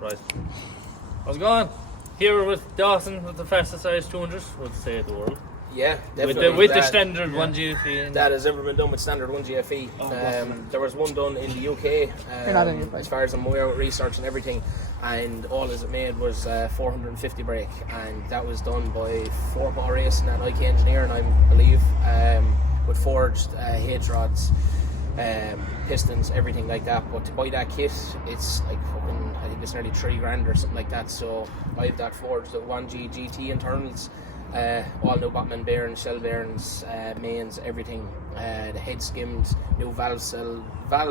Right. How's it going? Here with Dawson with the fastest is200, would say, in the world. Yeah, definitely. With the standard 1 GFE. That has ever been done with standard 1 GFE. There was one done in the UK, as far as I'm aware, with research and everything, and all as it made was 450 brake, and that was done by 4-bar racing and IK engineering, I believe, with forged H rods, pistons, everything like that. But to buy that kit, it's like fucking, I think it's nearly $3,000 or something like that. So I have that forged at 1G GT internals. All new Botman bearings, shell bearings, mains, everything. The head skimmed, new valve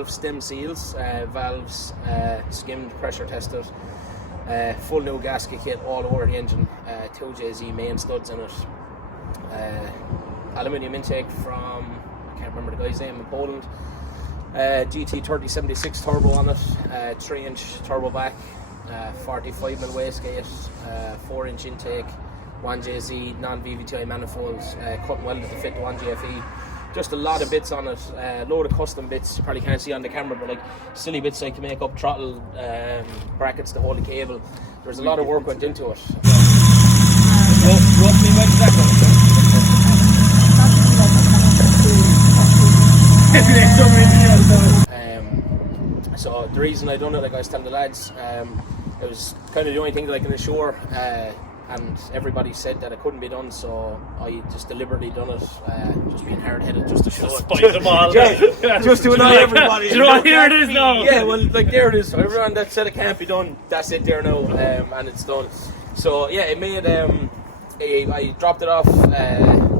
stem seals, valves skimmed, pressure tested, full new gasket kit all over the engine, 2JZ main studs in it, aluminium intake from, I can't remember the guy's name, in Poland, GT 3076 turbo on it, 3-inch turbo back, 45mm wastegate, 4-inch intake, 1JZ non-VVTi manifolds, cut and welded to fit the 1GFE. Just a lot of bits on it, a load of custom bits you probably can't see on the camera, but like silly bits like to make up throttle brackets to hold the cable. There's a lot of work went into it. Roughly when did that go? So the reason I done it, like I was telling the lads, it was kind of the only thing that I can assure. And everybody said that it couldn't be done, so I just deliberately done it, just being hard-headed, just to show it. Spite them all. Just to annoy everybody. Do you know what? Here it is now. Yeah, well, like there it is. Everyone that said it can't be done, that's it there now, and it's done. So yeah, it made. I dropped it off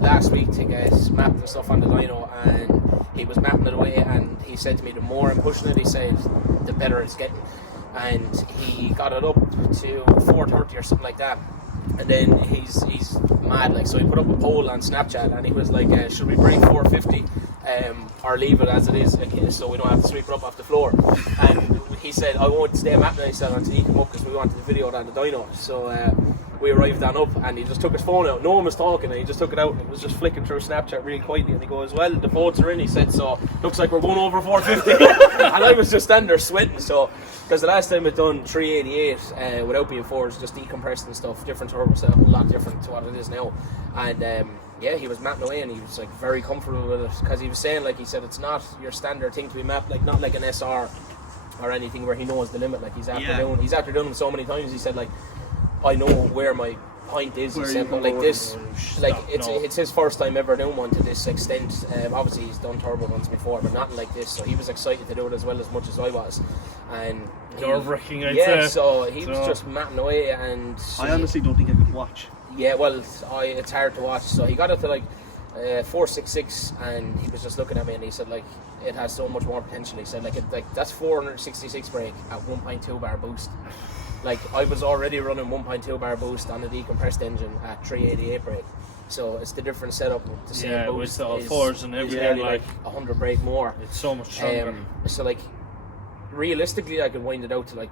last week to get mapped and stuff on the Dyno, and he was mapping it away, and he said to me, the more I'm pushing it, he said, the better it's getting. And he got it up to 430 or something like that. And then he's mad, like, so he put up a poll on Snapchat and he was like, should we break 450 or leave it as it is, so we don't have to sweep it up off the floor? And he said, I won't stay mapping it, he said, until he came up, because we wanted the video on the Dyno. So we arrived on up and he just took his phone out. No one was talking and he just took it out and it was just flicking through Snapchat really quietly, and he goes, well, the votes are in, he said, so looks like we're going over 450. And I was just standing there sweating, so because the last time it done 388 without being forged, just decompressed and stuff, different turbo setup, a lot different to what it is now. And yeah, he was mapping away and he was like very comfortable with it, because he was saying, like he said, it's not your standard thing to be mapped, like not like an SR or anything where he knows the limit. Like he's after doing it so many times, he said, like, I know where my point is, he said, but like this, like it's his first time ever doing one to this extent. Obviously he's done turbo ones before, but nothing like this, so he was excited to do it as well as much as I was. And nerve-wracking, I'd say. say. So he was just mapping away, and I honestly don't think I could watch. Yeah, well, it's hard to watch. So he got it to like 466, and he was just looking at me and he said, like, it has so much more potential. He said, like that's 466 brake at 1.2 bar boost. Like, I was already running 1.2 bar boost on a decompressed engine at 388 brake. So it's the different setup. The same boost with the forged and everything, like 100 brake more. It's so much stronger. So like, realistically, I could wind it out to like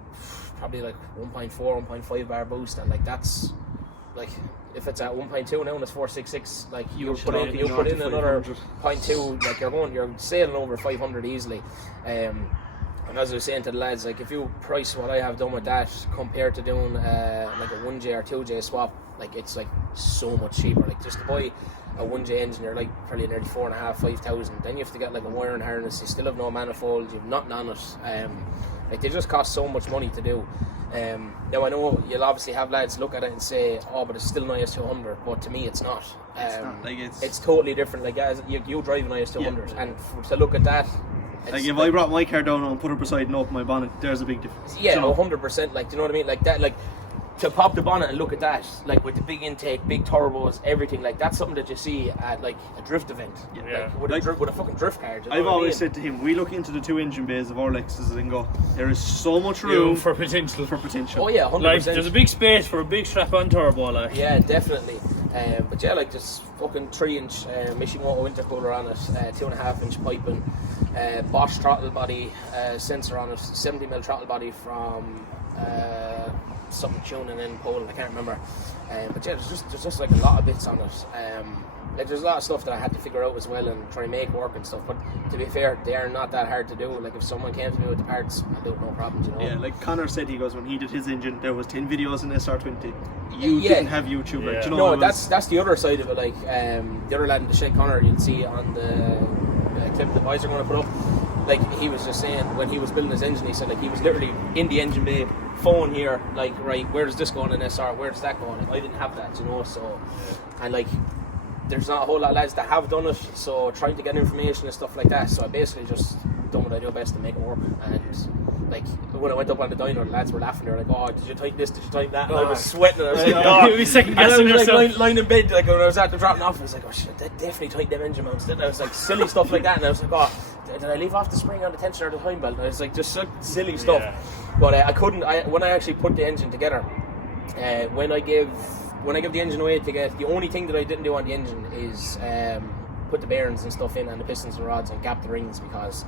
probably like 1.4, 1.5 bar boost, and like that's like, if it's at 1.2 now and it's 466, like you put in another 0.2, like you're sailing over 500 easily. And as I was saying to the lads, like, if you price what I have done with that compared to doing like a 1J or 2J swap, like it's like so much cheaper. Like, just to buy a 1J engine, you're like probably nearly 4,500-5,000. Then you have to get like a wiring harness. You still have no manifold. You've nothing on it. Like, they just cost so much money to do. Now I know you'll obviously have lads look at it and say, oh, but it's still an is200, but to me it's not. It's totally different. Like, as you drive an is200, and to look at that, like, if I brought my car down and put it beside and open my bonnet, there's a big difference. Yeah, 100%. Like, do you know what I mean? Like that, like, to pop the bonnet and look at that, like with the big intake, big turbos, everything, like that's something that you see at like a drift event. Yeah. Like, with a fucking drift car. You know I've always said to him, we look into the 2 engine bays of our Lexuses and go, there is so much room for potential. Oh yeah, 100%. Like, there's a big space for a big strap-on turbo, like. Yeah, definitely. But yeah, like, this fucking 3-inch Mishimoto intercooler on it, 2.5-inch piping, Bosch throttle body sensor on it, 70mm throttle body from something tuning in Poland, I can't remember. But yeah, there's just like a lot of bits on it. like there's a lot of stuff that I had to figure out as well and try and make work and stuff. But to be fair, they are not that hard to do. Like if someone came to me with the parts, I'll do it, no problems, you know. Yeah, like Connor said, he goes, when he did his engine, there was 10 videos in SR20. You didn't have YouTube, Yeah. like, you know. No, that's the other side of it. Like the other lad in the shed, Connor, you'll see on the clip the boys are going to put up. Like he was just saying when he was building his engine, he said like he was literally in the engine bay, phone here, like right, where does this go in SR? Where does that go? Like, I didn't have that, you know. So, and like there's not a whole lot of lads that have done it. So trying to get information and stuff like that. So I basically just done what I do best to make it work. And like when I went up on the dyno, the lads were laughing. They were like, "Oh, did you tighten this? Did you tighten that?" And I was sweating. And I was like, "Oh." You'd be second And I guessing was like yourself. lying in bed, like when I was after dropping off, I was like, "Oh shit, they definitely tightened them engine mounts." And I was like silly stuff like that, and I was like, "Oh, did I leave off the spring on the tensioner or the time belt?" And I was like, just such silly stuff. Yeah. But I couldn't. When I actually put the engine together, when I give the engine away to get, the only thing that I didn't do on the engine is put the bearings and stuff in and the pistons and rods and gap the rings, because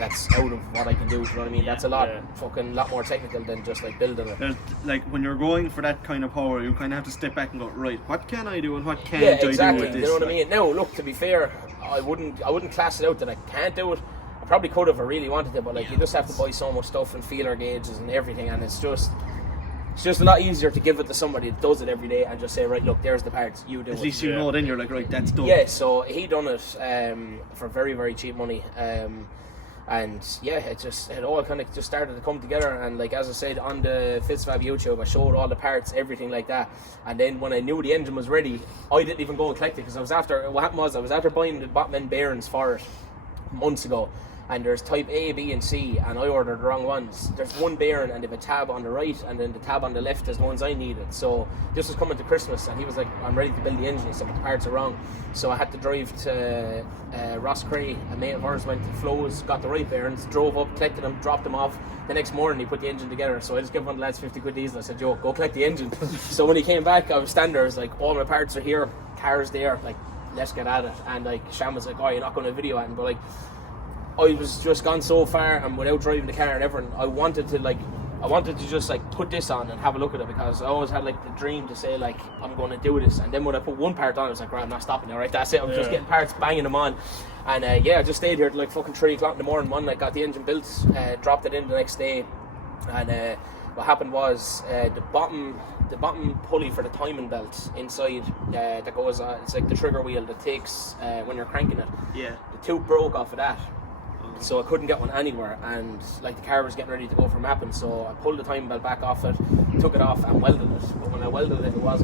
that's out of what I can do. You know what I mean? That's a lot, lot more technical than just like building it. There's, like when you're going for that kind of power, you kind of have to step back and go, right, what can I do and what can't I exactly. do with this? You know what I mean? Now, look, to be fair, I wouldn't class it out that I can't do it. I probably could if I really wanted to, but like you just have to buy so much stuff and feeler gauges and everything, and it's just a lot easier to give it to somebody that does it every day and just say, right, look, there's the parts, you do it. At least you know, then you're like, right, that's done. Yeah, so he done it for very, very cheap money. And yeah, it all kind of just started to come together. And like as I said on the Fitzfab YouTube, I showed all the parts, everything like that. And then when I knew the engine was ready, I didn't even go and collect it, because what happened was I was after buying the bottom end bearings for it months ago. And there's type A, B and C, and I ordered the wrong ones. There's one bearing and they have a tab on the right, and then the tab on the left is the ones I needed. So this was coming to Christmas, and he was like, I'm ready to build the engine. He said, but the parts are wrong. So I had to drive to Ross Cray. A mate of ours went to Flows, got the right bearings, drove up, collected them, dropped them off. The next morning he put the engine together. So I just gave one of the lads 50 quid diesel. I said, yo, go collect the engine. So when he came back, I was standing there, I was like, all my parts are here, car's there, like, let's get at it. And like Sham was like, oh, you're not going to video it. But like, I was just gone so far, and without driving the car and everything, I wanted to just like put this on and have a look at it, because I always had like the dream to say like, I'm going to do this. And then when I put one part on, I was like, right, I'm not stopping now, right, that's it. I was just getting parts, banging them on. And I just stayed here till like fucking 3 o'clock in the morning. One night, got the engine built, dropped it in the next day. And what happened was the bottom pulley for the timing belt inside that goes it's like the trigger wheel that takes when you're cranking it. Yeah. The tube broke off of that. So I couldn't get one anywhere, and like the car was getting ready to go for mapping, so I pulled the timing belt back off it, took it off and welded it. But when I welded it, it was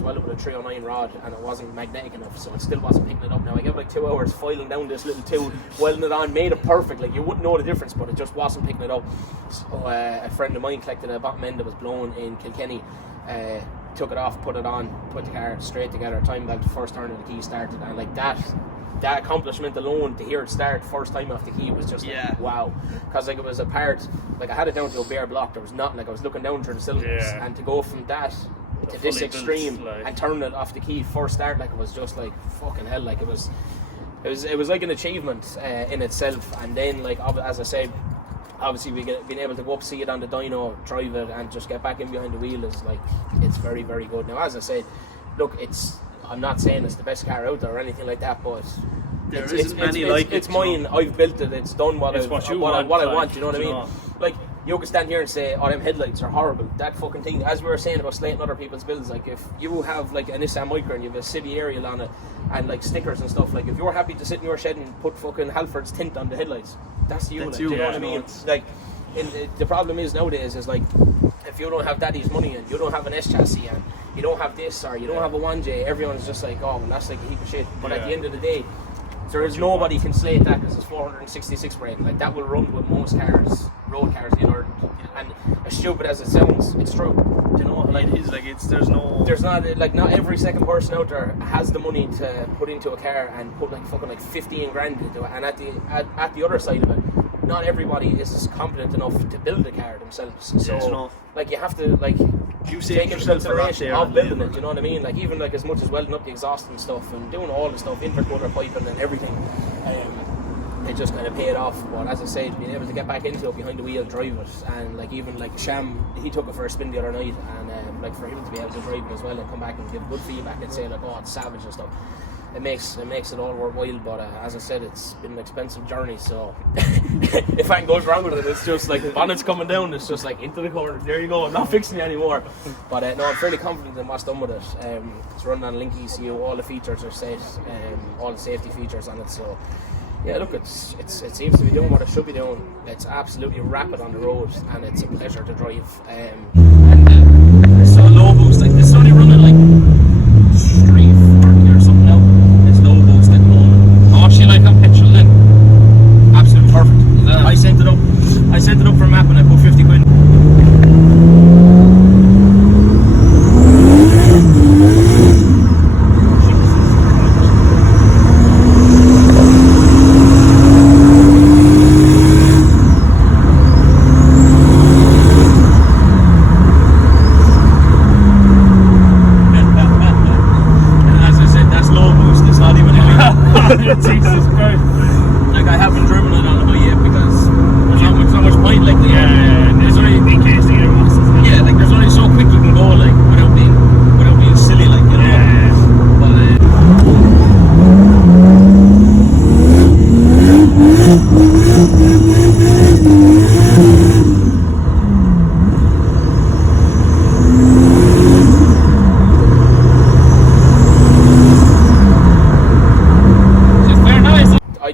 welded with a 309 rod, and it wasn't magnetic enough, so it still wasn't picking it up. Now I gave like 2 hours filing down this little tube, welding it on, made it perfect, like you wouldn't know the difference, but it just wasn't picking it up. So a friend of mine collected a bottom end that was blown in Kilkenny, took it off, put it on, put the car straight together, timing belt, first turn of the key started, and like that accomplishment alone, to hear it start first time off the key, was just like, wow. Because like it was a part, like I had it down to a bare block, there was nothing, like I was looking down through the cylinders, and to go from that to this extreme and turn it off the key first start, like it was just like fucking hell. Like it was like an achievement in itself. And then like as I said, obviously being able to go up, see it on the dyno, drive it, and just get back in behind the wheel is like, it's very, very good. Now as I said, look, I'm not saying it's the best car out there or anything like that, but it's mine. I've built it. It's done what I want. You know what I mean? Like you can stand here and say, "Oh, them headlights are horrible." That fucking thing. As we were saying about slating other people's builds, like if you have like a Nissan Micra and you have a city aerial on it and like stickers and stuff, like if you're happy to sit in your shed and put fucking Halford's tint on the headlights, that's you. That's you. You Do you know what I mean? Like, the problem is nowadays is like, if you don't have daddy's money and you don't have an S chassis and you don't have this or you don't have a 1J, everyone's just like, oh, well, that's like a heap of shit. But at the end of the day, there is nobody can slate that because it's 466 brake. Like that will run with most cars, road cars, and as stupid as it sounds, it's true. You know, like it is, like not every second person out there has the money to put into a car and put like fucking like 15 grand into it. And at the other side of it, not everybody is competent enough to build a car themselves. So like you have to like take into consideration of building it. You know what I mean? Like even like as much as welding up the exhaust and stuff and doing all the stuff, intercooler piping and everything. It just kind of paid off. But as I said, being able to get back into it behind the wheel, drive it, and like even like Sham, he took it for a spin the other night, and like for him to be able to drive it as well and come back and give good feedback and say like, oh, it's savage and stuff. it makes it all worthwhile. But as I said, it's been an expensive journey. So if anything goes wrong with it, it's just like the bonnet's coming down. It's just like into the corner. There you go. I'm not fixing it anymore. But no, I'm fairly confident in what's done with it. It's running on Link ECU. All the features are set. All the safety features on it. So yeah, look, it seems to be doing what it should be doing. It's absolutely rapid on the road, and it's a pleasure to drive. There's so low boost, like this is only running like straight 40 or something now. It's low boost at the moment. Oh, actually, like on petrol then. Absolutely perfect. Yeah. I sent it up for a map and I put 50 quid. Jesus Christ. Like, I haven't driven it on the way yet because there's not much point, like, there's only in case the other ones. Yeah, like, there's only so quick you can go, like, without being silly, like, you know. Yeah.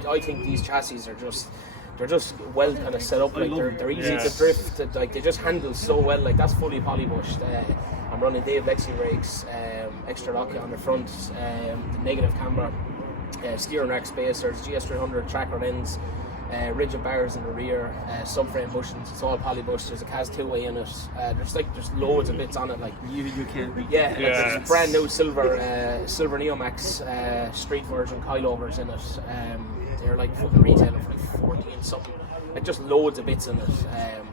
I think these chassis are they're just well kind of set up, like they're easy to drift, like they just handle so well, like that's fully polybushed. I'm running Dave Lexi brakes, extra lock on the front, the negative camber, steering rack spacers, GS300 tracker ends, rigid bars in the rear, subframe bushings. It's all polybushed. There's a CAS 2-way in it. There's loads of bits on it. Like you can't beat. Yeah, there's a brand new silver Neomax street version coilovers in it. They're like fucking retailing for like 40 and something. Like just loads of bits in it.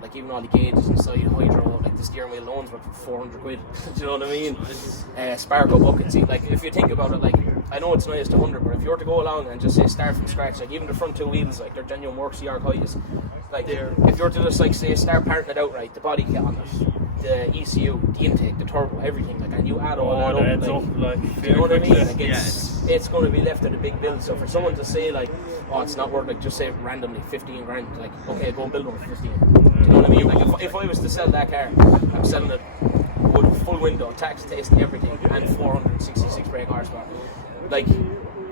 Like even all the gauges inside, hydro, like the steering wheel loans were for 400 quid. Do you know what I mean? Sparko bucket seat. Like if you think about it, like I know it's nice to 100, but if you were to go along and just say start from scratch, like even the front two wheels, like they're genuine work CR coils. Like if you were to just like say start parting it out right, the body kit on it, the ECU, the intake, the turbo, everything, like, and you add all that up, like, do you know what I mean? Like it's going to be left at a big bill. So for someone to say like, oh, it's not worth, like, just say randomly 15 grand, like, okay, go and build one for 15. Do you know what I mean? Like if I was to sell that car, I'm selling it with full window, tax, taste, everything, and 466 brake horsepower. Like,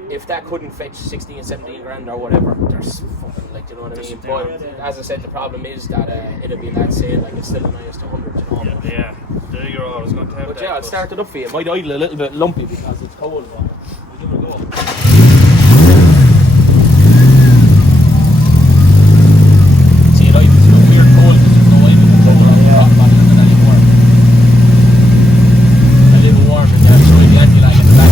if that couldn't fetch 16, 17 grand or whatever, there's fucking, like, you know what I mean? But as I said, the problem is that it'll be that sale, like, it's still an is200, you know? Yeah, there you go, I was going to have but that. Yeah, I'll start it up for you. It might idle a little bit lumpy because it's cold, but we'll give it a go. See, like, it's a weird cold, because there's no idle control on the rock bottom of it anymore. A little warm, and that's really the anti-lag in the back.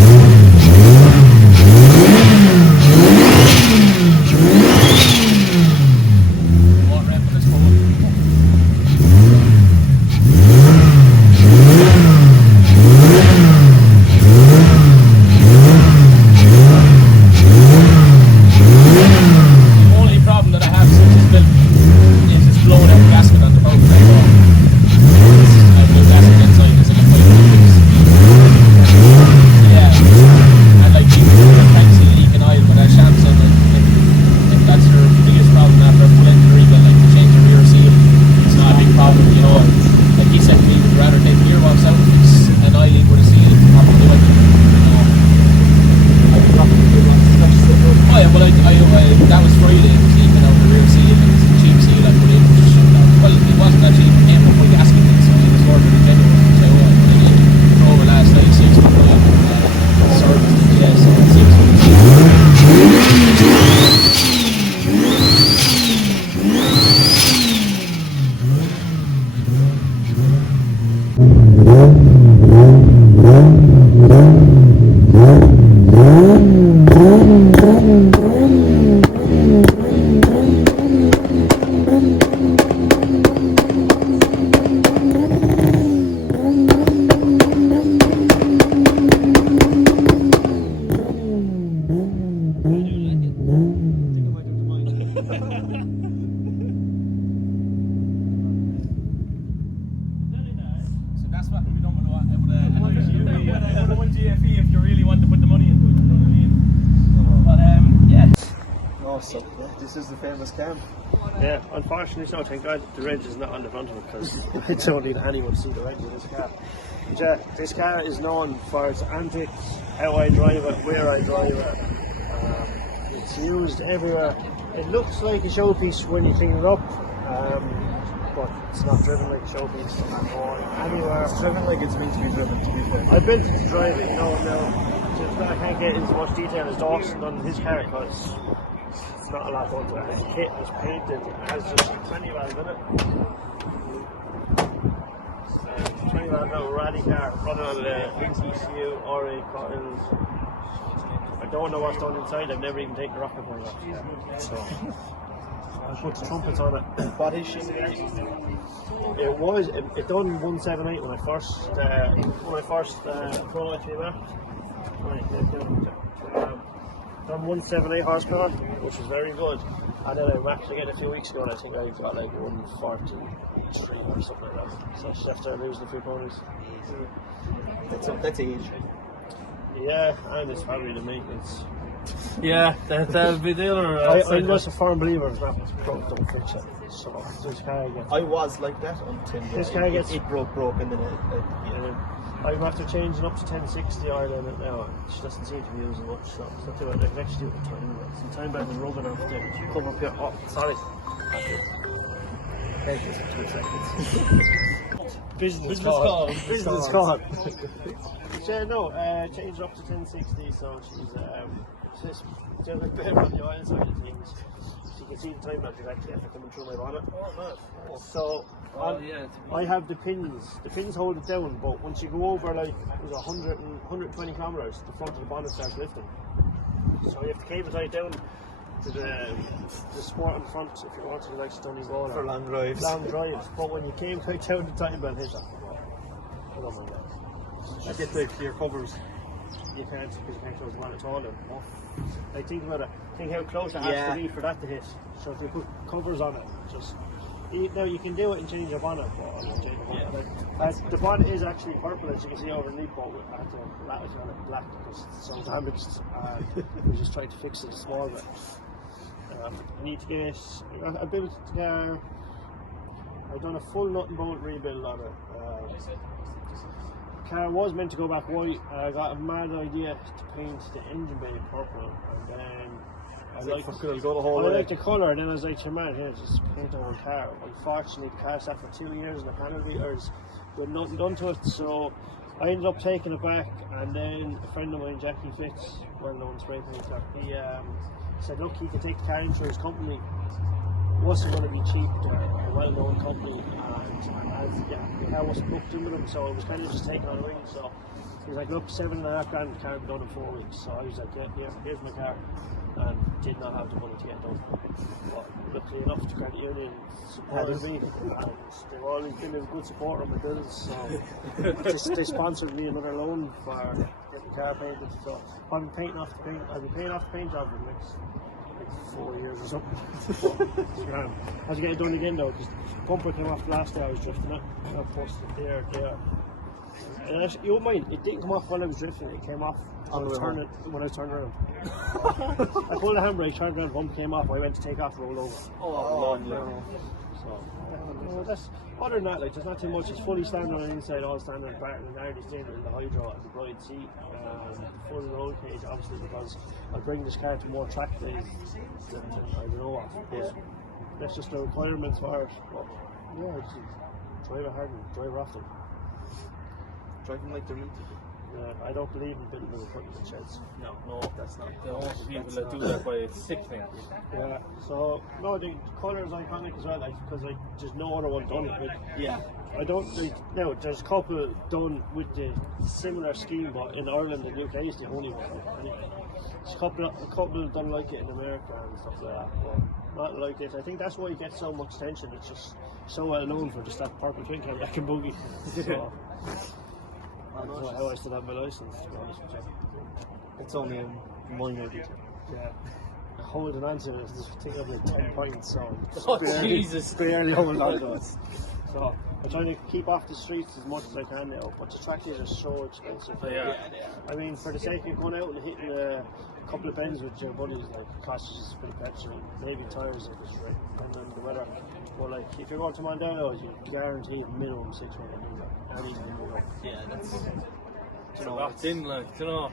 That's what can be done with a GFE if you really want to put the money into it, you know what I mean? Oh, so this is the famous cam. Yeah, unfortunately so. Thank God the reg is not on the front of it because I don't need anyone to see the reg of this car. But yeah, this car is known for its antics, how I drive it, where I drive it. It's used everywhere. It looks like a showpiece when you clean it up, but it's not driven like a showpiece at all, anywhere. It's driven like it's meant to be driven, to be fair. I built it to drive it, no. I can't get into much detail as Dawson done his car because it's not a lot done to it. The kit was painted, it has just 20 valve in it. 20 valve little rally car running on the ECU, RA coils. I don't know what's done inside, I've never even taken the rocker point off. So I put the trumpets on it. What is she again? It done 178 when I first Pro came out. Done 178 horsepower, which is very good. And then I'm actually getting a few weeks ago and I think I got like 143 or something like that. So just after losing a few ponies. That's age. Yeah, and it's probably the maintenance. Yeah, that'll be the other. I'm just a firm believer if that broke, don't fix it. So this car gets. I was like that until This car gets. it broke, and then I'm after changing up to 1060 oil in it now. She doesn't seem to be using much, so it's not too bad. I can actually do it with time. Some time back and rubbing off the cover up here. Oh, sorry. Take this in 2 seconds. Business call. Business call. Yeah, no, changed up to 1060, so she's doing a bit on the oil side of things. So you can see the time lapse is actually after coming through my bonnet. Oh, man. So I have the pins. The pins hold it down, but once you go over like 100 and 120 kilometers, the front of the bonnet starts lifting. So you have to cable tie it down to the sport in front if you want to like stunning ball for long drives. But when you came right down the time belt hit, I don't mind that. I get the clear covers. You can't because you can't close the bonnet at all. Like think about it. Think how close it has to be for that to hit. So if you put covers on it, just now you can do it and change your bonnet, but I'm not changing the bonnet. The bonnet is actually purple, as you can see underneath, but I had to lattice on it black because it's so damaged. We're just trying to fix it a small bit. I need to get. I built the car. I've done a full nut and bolt rebuild on it. The car was meant to go back white. I got a mad idea to paint the engine bay purple, and then I like the colour, and then I was like, man, here, just paint the whole car. Unfortunately, the car sat for 2 years in the panel beaters with nothing done to it, so I ended up taking it back, and then a friend of mine, Jackie Fitz, well-known spray painter, he said, look, he can take the car into his company. It wasn't going to be cheap, a well-known company, and the car wasn't booked in with him, so it was kind of just taken on a ring. So he was like, look, $7.5 grand, the car will be done in 4 weeks. So I was like, yeah, here's my car, and did not have the money to get it done. But luckily enough, the credit union supported me, and they've always been a good supporter of my bills, so they sponsored me another loan for getting the car painted. So I'll be paying off the paint job in the next 4 years or something. I had to get it done again though, because the bumper came off the last day I was drifting it. I posted it there. And actually, you won't mind, it didn't come off while I was drifting, it came off when I was turning around. I pulled the handbrake, turned around, the bumper came off, I went to take off, rolled over. Oh no. So, that's, other than that, like, there's not too much. It's fully standard on the inside, all standard, Barton and Hardy standard in the hydro and the bride seat. Full roll cage, obviously, because I bring this car to more track days than I don't know what. Yeah. That's just the requirements for it. But yeah, just drive it hard and drive it often. Drive them like they're meant to. I don't believe in building the equipment in sheds. No, that's not. The only people that do that by sickening. Yeah, so no, the colour is iconic as well, because there's no other one done with. Yeah. I don't like, now there's a couple done with the similar scheme, but in Ireland and UK is the only one. There's a couple done like it in America and stuff like that, but not like this. I think that's why you get so much attention. It's just so well known for just that Purple Twincam that can boogie. So, I don't know how I still have my license, to be honest with you. It's only a minor detail. Yeah. Holding on to it, this thing of like 10 points, so Jesus! Barely holding on to it. So I'm trying to keep off the streets as much as I can now, but the track days are so expensive. Yeah. I mean, for the sake of going out and hitting the couple of bends with your buddies, like costs you just a bit of petrol, maybe tyres if it's right, and then the weather. But like if you're going to Mondano, you guarantee minimum 600 euro. Yeah, that's. Locked in, like, you know.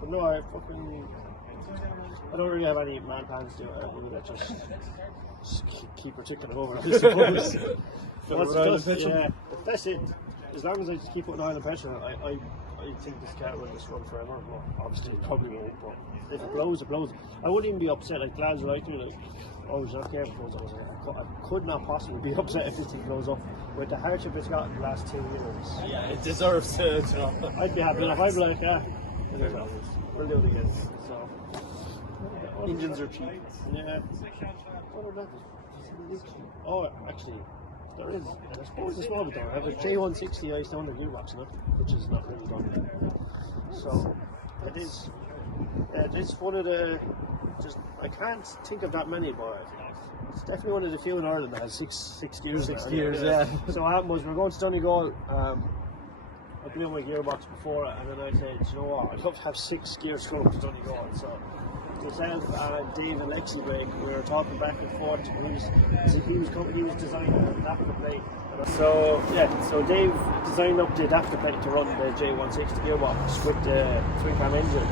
But no, I don't really have any mad plans to do that. Just keep her ticking over, I suppose. That's it. As long as I just keep putting oil and petrol, I think this car will just run forever. Well, obviously it probably won't, but if it blows, it blows. I wouldn't even be upset. Like lads like me, like, oh, it's not careful. I could not possibly be upset if this thing blows up. With the hardship it's got in the last 2 years, Yeah, it deserves to. You know. I'd be happy enough. I'd be like, we'll do it again. So Engines are cheap. yeah. Oh, actually, there is. I suppose it's small bit though. I have a J160 is200 gearbox in it, which is not really done. So it is. It's one of the. I can't think of that many, but it's definitely one of the few in Ireland that has six gears. 6 gears, yeah. So what happened was we were going to Donegal. I blew my gearbox before, and then I said, you know what, I'd love to have 6 gears going up to Donegal. So myself and Dave and Lexi Brake, we were talking back and forth. He was designing an adapter plate. So Dave designed up the adapter plate to run the J160 gearbox with the Twincam engine.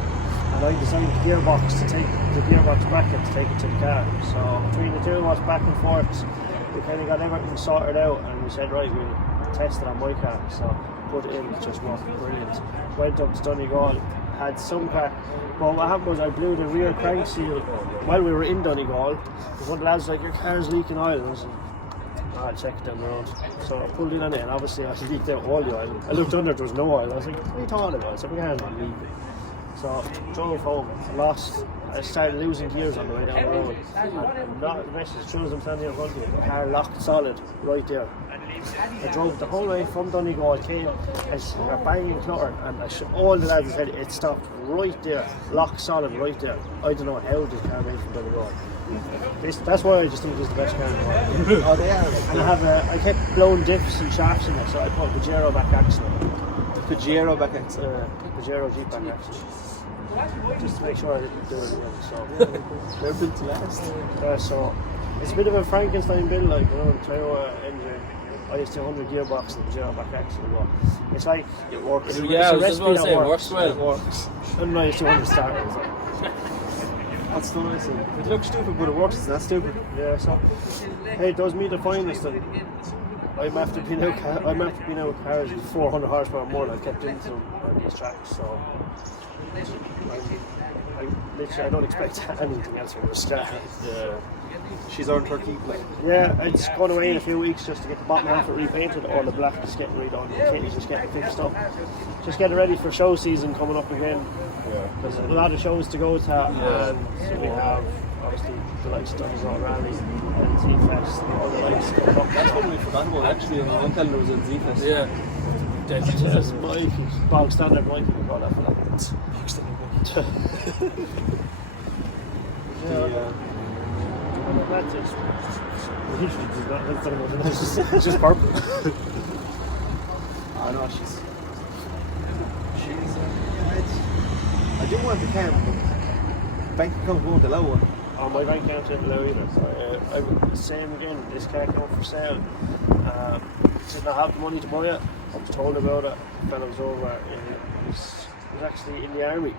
And I designed the gearbox to take the gearbox bracket to take it to the car. So between the two of us back and forth, we kind of got everything sorted out, and we said, right, we'll test it on my car. So put it in, it just worked brilliant. Went up to Donegal, had some crack. But what happened was I blew the rear crank seal while we were in Donegal. One of the lads was like, your car's leaking oil. And I was like, I'll check it down the road. So I pulled in on it, and obviously I leaked out all the oil. I looked under, there was no oil. I was like, what are you talking about? So we can't leak it. So drove home, I started losing gears on the way down the road. And not the best, as true as I'm standing in front of you, the car locked solid right there. I drove the whole way from Donegal, came, I a banging clutter, and all the lads said it stopped right there, locked solid right there. I don't know how this car made from Donegal. That's why I just think it's the best car in the world. Oh, they are. And I kept blowing diffs and shafts in it, so I put the Pajero back axle. Pajero back axle. Pajero Jeep back axle. Just to make sure I didn't do it again. So They're built to last. so it's a bit of a Frankenstein build, like, you know, the Toyota engine, is200 gearbox and Pajero back axle. But it's like it works. Yeah, I was just going to say it works well. It works. And my is200 starter. So. That's so nice. It looks stupid, but it works. It's not stupid. Yeah. So hey, it does me the finest. I'm after being out cars with 400 horsepower more than I kept into them on these tracks. So. I don't expect anything else from this car. She's earned her keep, like. Yeah, it's going away in a few weeks just to get the bottom half of it repainted. All the black is getting redone. The kit is just getting fixed up. Just getting ready for show season coming up again. There's a lot of shows to go to. So we have obviously the likes of Donegal Rally and Z-Fest and all the likes coming up. That's what we forgot about actually. One time there was a Z-Fest. Yeah. Just Mike, bog standard Mike, we call that for that. That's it. It's just purple. I know she's. I do want the cam, but bank account won't allow one. Oh, my bank account didn't allow either. So same again. This car came up for sale. Did not have the money to buy it. I was told about it. The fellow was over. He was actually in the army,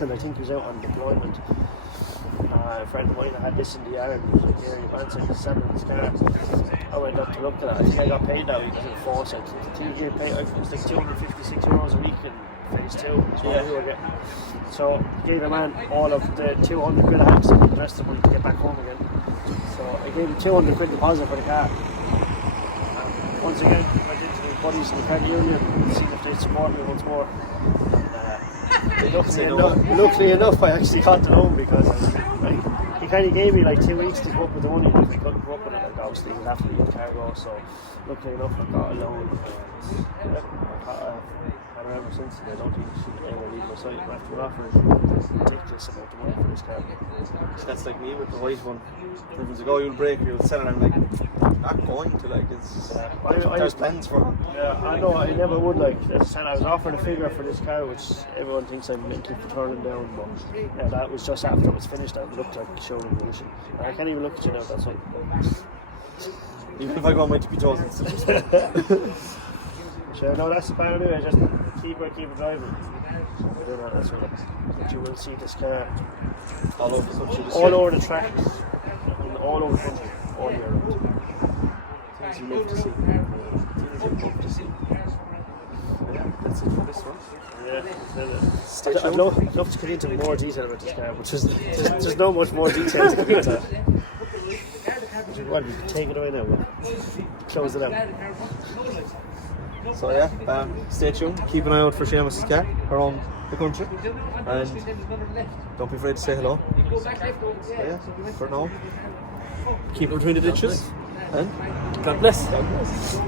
and I think he was out on deployment. A friend of mine that had this in the army. He was like, "Here, you fancy selling this car?" I went up to look at it. I think I got paid that week because of foresight. I think it was like €256 a week in phase 2. So I gave a man all of the 200 quid I had and the rest of the money to get back home again. So I gave him 200 quid deposit for the car. Once again, I went into the buddies in the credit union and seen if they'd support me once more. Luckily enough, I actually got the loan because he kind of gave me like 2 weeks to come up with the money. If I couldn't come up with it, like, obviously he'd have to leave the cargo. So luckily enough, I got a loan. And ever since, I don't think she ever leave my site after we're offering a ridiculous amount of money for this car. That's like me with the white one. Everyone's like, oh, you'll break it, you'll sell it. I'm like, not going to, like, it's. There's plans for it. Yeah, I know, I never would, like, as I said, I was offering a figure for this car, which everyone thinks I'm mentally for turning down, but yeah, that was just after it was finished. I looked like showroom condition. I can't even look at you now, that's all. Even if I go my TP1000, it's just. Sure, no, that's the plan anyway, just keep it driving. That's what you will see this car all over the country. All over the track, all over the country, all year round. Things you love to see. Yeah, that's it for this one. Yeah, I'd love to get into more detail about this car, but there's not much more detail to get into. Well, we can take it away now, we'll close it out. So yeah, stay tuned. Keep an eye out for Seamus's car around the country, and don't be afraid to say hello. So yeah, for now, keep it between the ditches, and God bless. God bless.